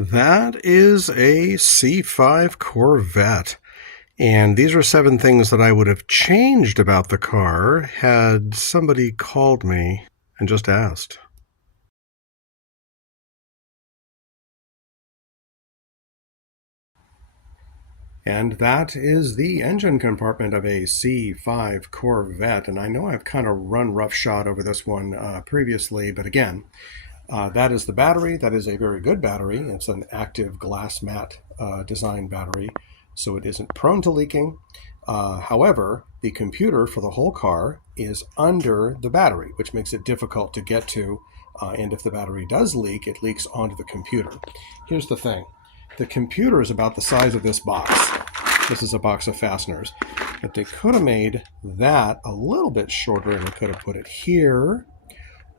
That is a C5 Corvette. And these are 7 things that I would have changed about the car had somebody called me and just asked. And that is the engine compartment of a C5 Corvette. And I know I've kind of run roughshod over this one previously, but again, that is the battery. That is a very good battery. It's an active glass mat design battery, so it isn't prone to leaking. However, the computer for the whole car is under the battery, which makes it difficult to get to. And if the battery does leak, it leaks onto the computer. Here's the thing. The computer is about the size of this box. This is a box of fasteners. But they could have made that a little bit shorter, and they could have put it here,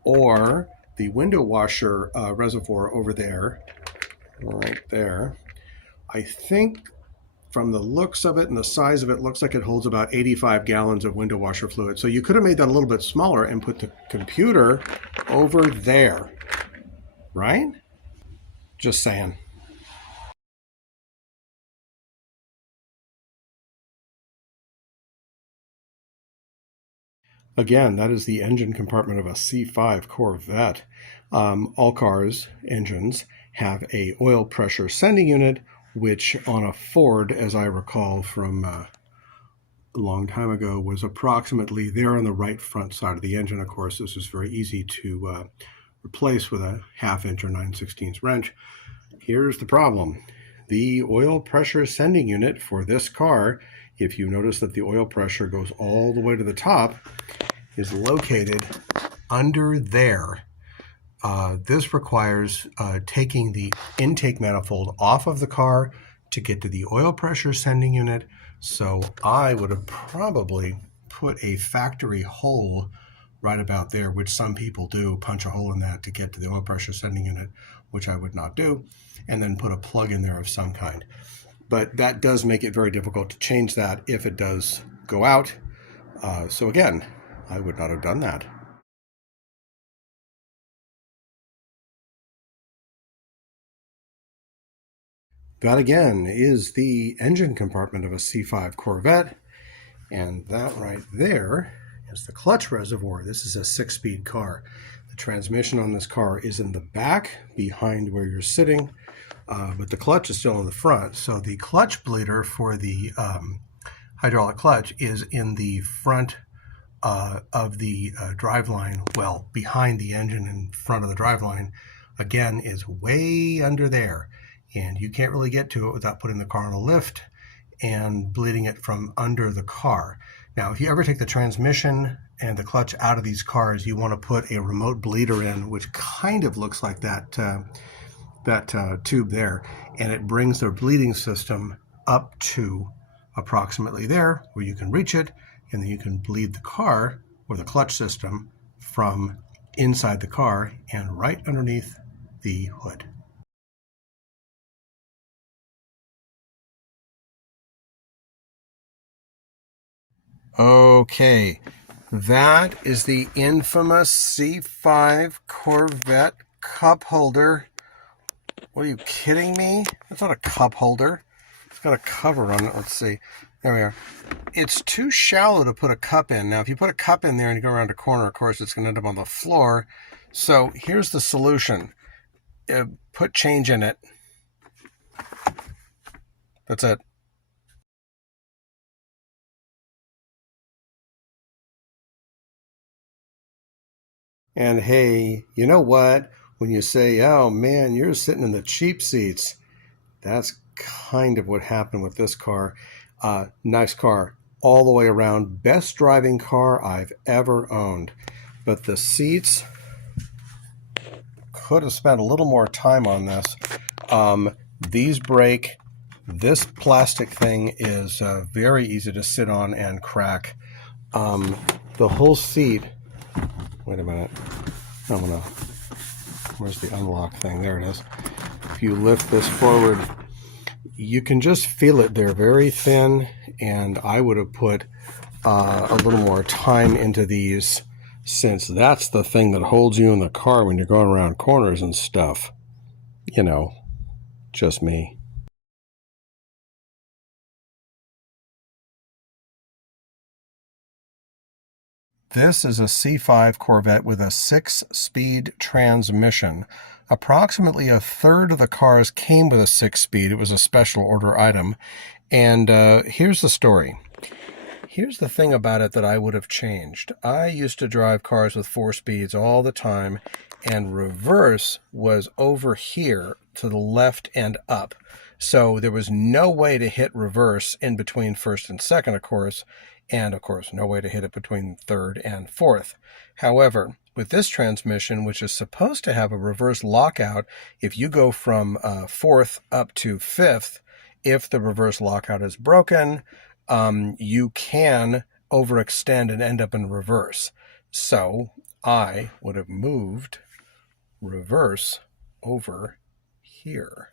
or the window washer reservoir over there, right there. I think from the looks of it and the size of it, looks like it holds about 85 gallons of window washer fluid. So you could have made that a little bit smaller and put the computer over there, right? Just saying. Again, that is the engine compartment of a C5 Corvette. All cars, engines, have a oil pressure sending unit, which on a Ford, as I recall from a long time ago, was approximately there on the right front side of the engine. Of course, this is very easy to replace with a 1/2 inch or 9/16 wrench. Here's the problem. The oil pressure sending unit for this car, if you notice that the oil pressure goes all the way to the top, is located under there. This requires taking the intake manifold off of the car to get to the oil pressure sending unit. So I would have probably put a factory hole right about there, which some people do, punch a hole in that to get to the oil pressure sending unit, which I would not do, and then put a plug in there of some kind. But that does make it very difficult to change that if it does go out. So again, I would not have done that. That again is the engine compartment of a C5 Corvette, and that right there is the clutch reservoir. This is a 6-speed car. The transmission on this car is in the back behind where you're sitting, but the clutch is still in the front. So the clutch bleeder for the hydraulic clutch is in the front of the driveline, well, behind the engine in front of the driveline, again, is way under there. And you can't really get to it without putting the car on a lift and bleeding it from under the car. Now, if you ever take the transmission and the clutch out of these cars, you want to put a remote bleeder in, which kind of looks like that tube there, and it brings the bleeding system up to approximately there where you can reach it, and then you can bleed the car or the clutch system from inside the car and right underneath the hood. Okay, that is the infamous C5 Corvette cup holder. What, are you kidding me? That's not a cup holder. It's got a cover on it. Let's see. There we are. It's too shallow to put a cup in. Now, if you put a cup in there and you go around a corner, of course, it's going to end up on the floor. So here's the solution. Put change in it. That's it. And hey, you know what? When you say, oh man, you're sitting in the cheap seats, that's kind of what happened with this car. Nice car all the way around. Best driving car I've ever owned. But the seats, could have spent a little more time on this. These break. This plastic thing is very easy to sit on and crack. The whole seat, wait a minute, where's the unlock thing? There it is. If you lift this forward, you can just feel it. They're very thin, and I would have put a little more time into these, since that's the thing that holds you in the car when you're going around corners and stuff, you know. just me. This is a C5 Corvette with a 6-speed transmission. Approximately a third of the cars came with a 6-speed. It was a special order item. And here's the story. Here's the thing about it that I would have changed. I used to drive cars with 4 speeds all the time, and reverse was over here to the left and up. So there was no way to hit reverse in between first and second, of course, and of course no way to hit it between third and fourth. However, with this transmission, which is supposed to have a reverse lockout, if you go from fourth up to fifth, if the reverse lockout is broken, you can overextend and end up in reverse. So I would have moved reverse over here.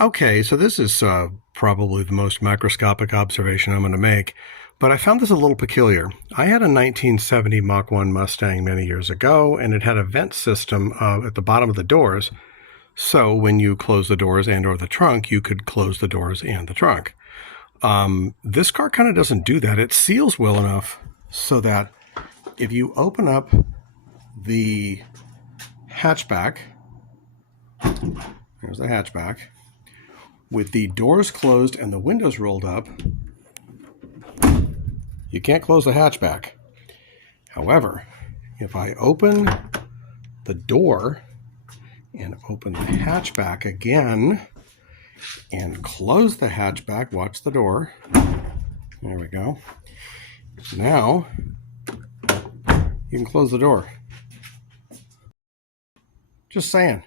Okay, so this is probably the most microscopic observation I'm going to make, but I found this a little peculiar. I had a 1970 Mach 1 Mustang many years ago, and it had a vent system at the bottom of the doors. So when you close the doors and or the trunk, you could close the doors and the trunk. This car kind of doesn't do that. It seals well enough so that if you open up the hatchback, there's the hatchback, with the doors closed and the windows rolled up, you can't close the hatchback. However, if I open the door and open the hatchback again and close the hatchback, watch the door. There we go. Now you can close the door. Just saying.